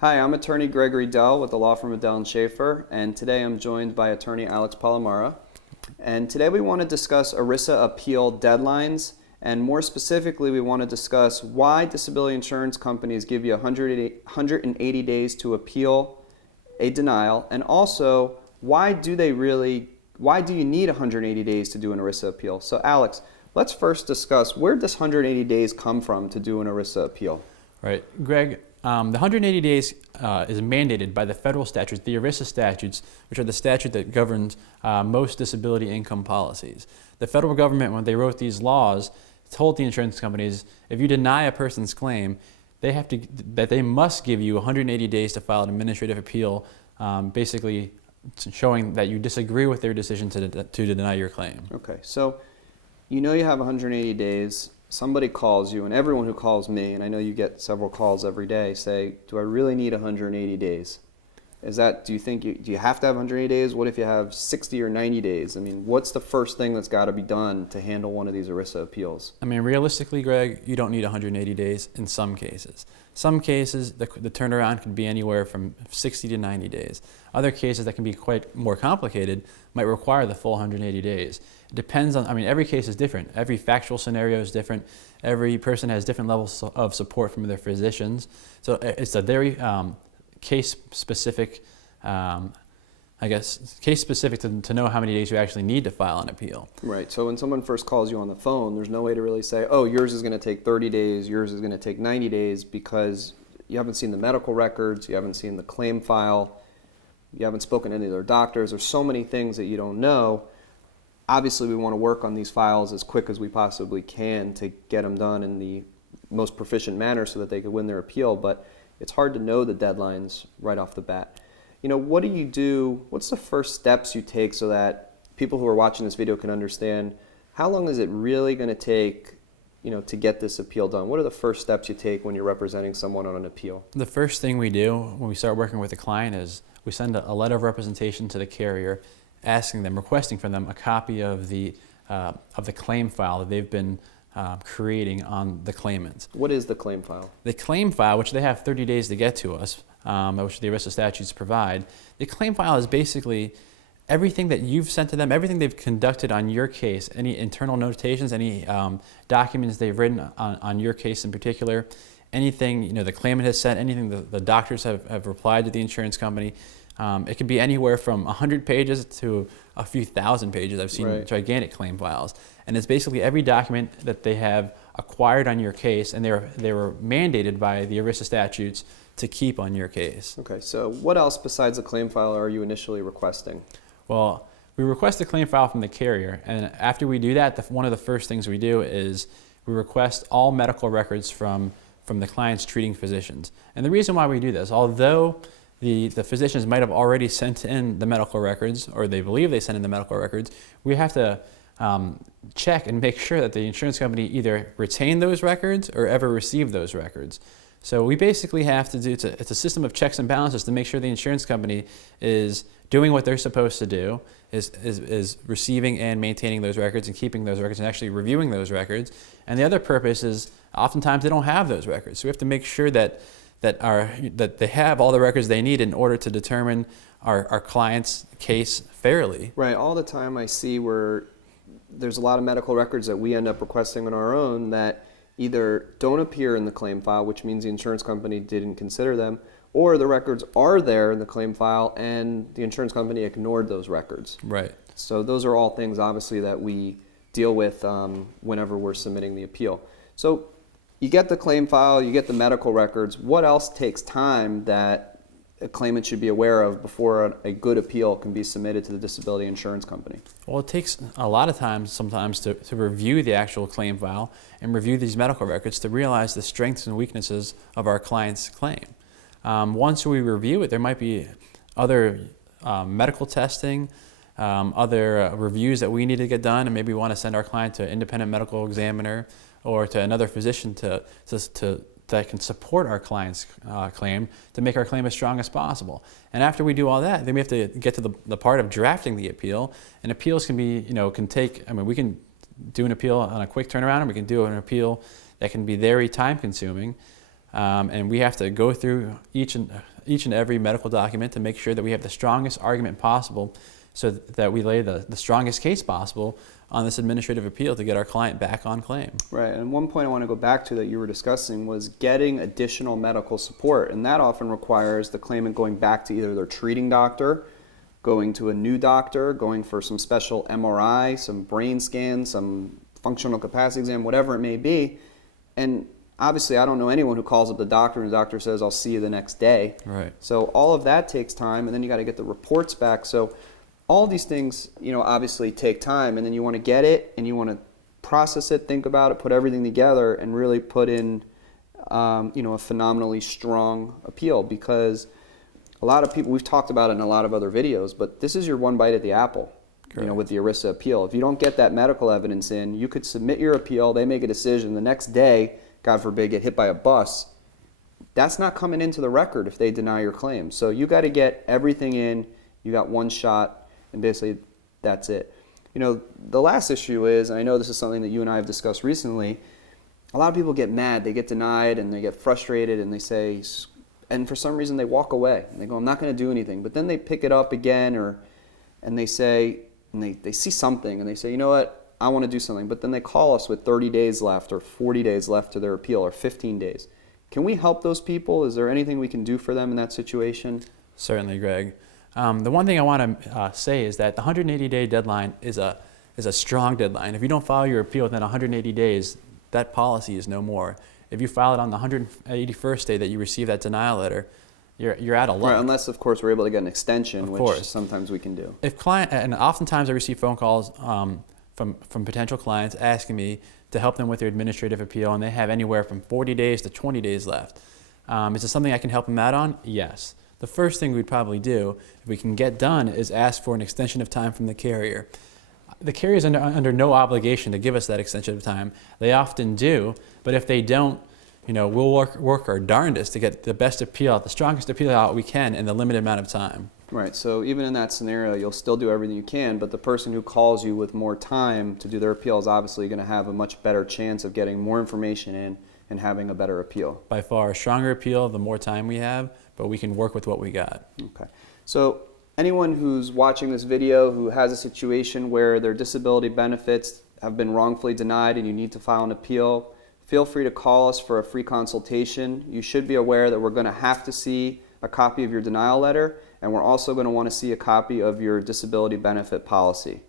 Hi, I'm attorney Gregory Dell with the law firm of Dell & Schaefer, and today I'm joined by attorney Alex Palamara. And today we want to discuss ERISA appeal deadlines, and more specifically we want to discuss why disability insurance companies give you 180 days to appeal a denial, and also why do you need 180 days to do an ERISA appeal? So Alex, let's first discuss where does 180 days come from to do an ERISA appeal? Right. Greg, the 180 days is mandated by the federal statutes, the ERISA statutes, which are the statute that governs most disability income policies. The federal government, when they wrote these laws, told the insurance companies, if you deny a person's claim, they must give you 180 days to file an administrative appeal, basically showing that you disagree with their decision to deny your claim. Okay, so you know you have 180 days. Somebody calls you, and everyone who calls me, and I know you get several calls every day, say, do I really need 180 days? Do you have to have 180 days? What if you have 60 or 90 days? I mean, what's the first thing that's got to be done to handle one of these ERISA appeals? I mean, realistically, Greg, you don't need 180 days in some cases. Some cases, the turnaround could be anywhere from 60 to 90 days. Other cases that can be quite more complicated might require the full 180 days. It depends on, every case is different. Every factual scenario is different. Every person has different levels of support from their physicians. So it's a very case-specific, case-specific to know how many days you actually need to file an appeal. Right, so when someone first calls you on the phone, there's no way to really say, oh, yours is going to take 30 days, yours is going to take 90 days, because you haven't seen the medical records, you haven't seen the claim file, you haven't spoken to any of their doctors. There's so many things that you don't know. Obviously, we want to work on these files as quick as we possibly can to get them done in the most proficient manner so that they could win their appeal, but it's hard to know the deadlines right off the bat. You know, what do you do? What's the first steps you take so that people who are watching this video can understand how long is it really going to take, to get this appeal done? What are the first steps you take when you're representing someone on an appeal? The first thing we do when we start working with a client is we send a letter of representation to the carrier, requesting from them a copy of the claim file that they've been creating on the claimant. What is the claim file? The claim file, which they have 30 days to get to us, which the ERISA statutes provide, the claim file is basically everything that you've sent to them, everything they've conducted on your case, any internal notations, any documents they've written on your case in particular, anything the claimant has sent, anything the doctors have replied to the insurance company. It could be anywhere from 100 pages to a few thousand pages. I've seen gigantic claim files. And it's basically every document that they have acquired on your case, and they were mandated by the ERISA statutes to keep on your case. Okay, so what else besides the claim file are you initially requesting? Well, we request a claim file from the carrier, and after we do that, one of the first things we do is we request all medical records from the client's treating physicians. And the reason why we do this, although the physicians might have already sent in the medical records, or they believe they sent in the medical records, we have to check and make sure that the insurance company either retained those records or ever received those records. So we basically have to do, it's a system of checks and balances to make sure the insurance company is doing what they're supposed to do, is receiving and maintaining those records and keeping those records and actually reviewing those records. And the other purpose is oftentimes they don't have those records. So we have to make sure that they have all the records they need in order to determine our client's case fairly. Right, all the time I see where there's a lot of medical records that we end up requesting on our own that either don't appear in the claim file, which means the insurance company didn't consider them, or the records are there in the claim file and the insurance company ignored those records. Right. So those are all things obviously that we deal with whenever we're submitting the appeal. So you get the claim file, you get the medical records. What else takes time that a claimant should be aware of before a good appeal can be submitted to the disability insurance company? Well, it takes a lot of time sometimes to review the actual claim file and review these medical records to realize the strengths and weaknesses of our client's claim. Once we review it, there might be other medical testing, other reviews that we need to get done, and maybe we want to send our client to an independent medical examiner or to another physician that can support our client's claim to make our claim as strong as possible. And after we do all that, then we have to get to the part of drafting the appeal. And appeals can be, we can do an appeal on a quick turnaround, and we can do an appeal that can be very time consuming. And we have to go through each and every medical document to make sure that we have the strongest argument possible, so that we lay the strongest case possible on this administrative appeal to get our client back on claim. Right, and one point I want to go back to that you were discussing was getting additional medical support, and that often requires the claimant going back to either their treating doctor, going to a new doctor, going for some special MRI, some brain scan, some functional capacity exam, whatever it may be. And obviously I don't know anyone who calls up the doctor and the doctor says, I'll see you the next day. Right. So all of that takes time, and then you got to get the reports back. So all these things, obviously take time, and then you want to get it and you want to process it, think about it, put everything together, and really put in, a phenomenally strong appeal. Because a lot of people, we've talked about it in a lot of other videos, but this is your one bite at the apple. Correct. With the ERISA appeal. If you don't get that medical evidence in, you could submit your appeal, they make a decision, the next day, God forbid, get hit by a bus. That's not coming into the record if they deny your claim. So you got to get everything in, you got one shot, and basically that's it. The last issue is, and I know this is something that you and I have discussed recently, a lot of people get mad, they get denied, and they get frustrated, and they say, and for some reason they walk away, and they go, I'm not going to do anything. But then they pick it up again, and they say, and they see something, and they say, you know what, I want to do something. But then they call us with 30 days left, or 40 days left to their appeal, or 15 days. Can we help those people? Is there anything we can do for them in that situation? Certainly, Greg. The one thing I want to say is that the 180-day deadline is a strong deadline. If you don't file your appeal within 180 days, that policy is no more. If you file it on the 181st day that you receive that denial letter, you're out of luck. Right, unless, of course, we're able to get an extension, Of which course. sometimes we can do. And oftentimes I receive phone calls from potential clients asking me to help them with their administrative appeal, and they have anywhere from 40 days to 20 days left. Is this something I can help them out on? Yes. The first thing we'd probably do, if we can get done, is ask for an extension of time from the carrier. The carrier is under no obligation to give us that extension of time. They often do, but if they don't, we'll work our darndest to get the best appeal out, the strongest appeal out we can in the limited amount of time. Right, so even in that scenario, you'll still do everything you can, but the person who calls you with more time to do their appeal is obviously going to have a much better chance of getting more information in and having a better appeal. By far, a stronger appeal the more time we have, but we can work with what we got. Okay, so anyone who's watching this video who has a situation where their disability benefits have been wrongfully denied and you need to file an appeal, feel free to call us for a free consultation. You should be aware that we're going to have to see a copy of your denial letter, and we're also going to want to see a copy of your disability benefit policy.